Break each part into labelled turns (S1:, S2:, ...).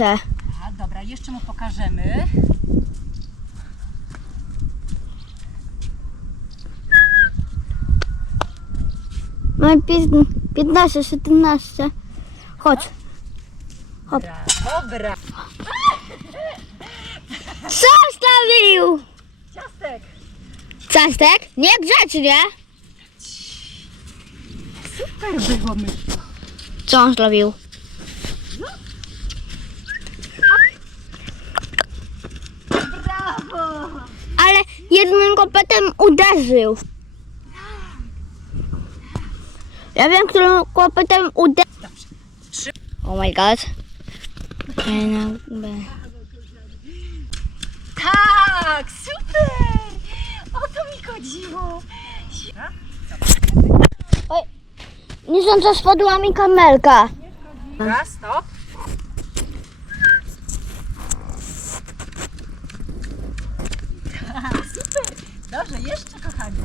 S1: chce.
S2: A, dobra, jeszcze mu pokażemy.
S1: Mamy pięt- 15, 17. Chodź. Hop.
S2: Brawo.
S1: Co stawił?
S2: Ciastek.
S1: Ciastek? Niegrzecznie.
S2: Super było my.
S1: Co on zrobił?
S2: Brawo.
S1: Ale jednym kopetem uderzył. Ja wiem, którym kopetem uderzył. Oh my god. Nie, no.
S2: Tak, super. O to mi chodziło.
S1: Oj, niosąca spadła mi kamelka.
S2: Raz, stop. Super. Dobrze, jeszcze kochani.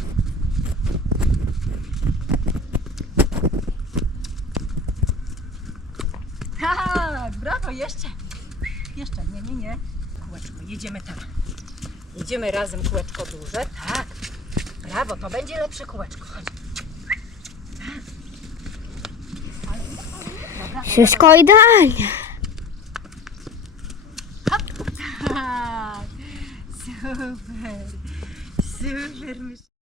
S2: Tak, brawo, jeszcze. Jeszcze, nie, nie, nie. Kółeczko, jedziemy tam. Jedziemy razem kółeczko duże, tak. Brawo, to będzie lepsze kółeczko. Chodź.
S1: Wszystko idealnie.
S2: Tak, super, super mysz.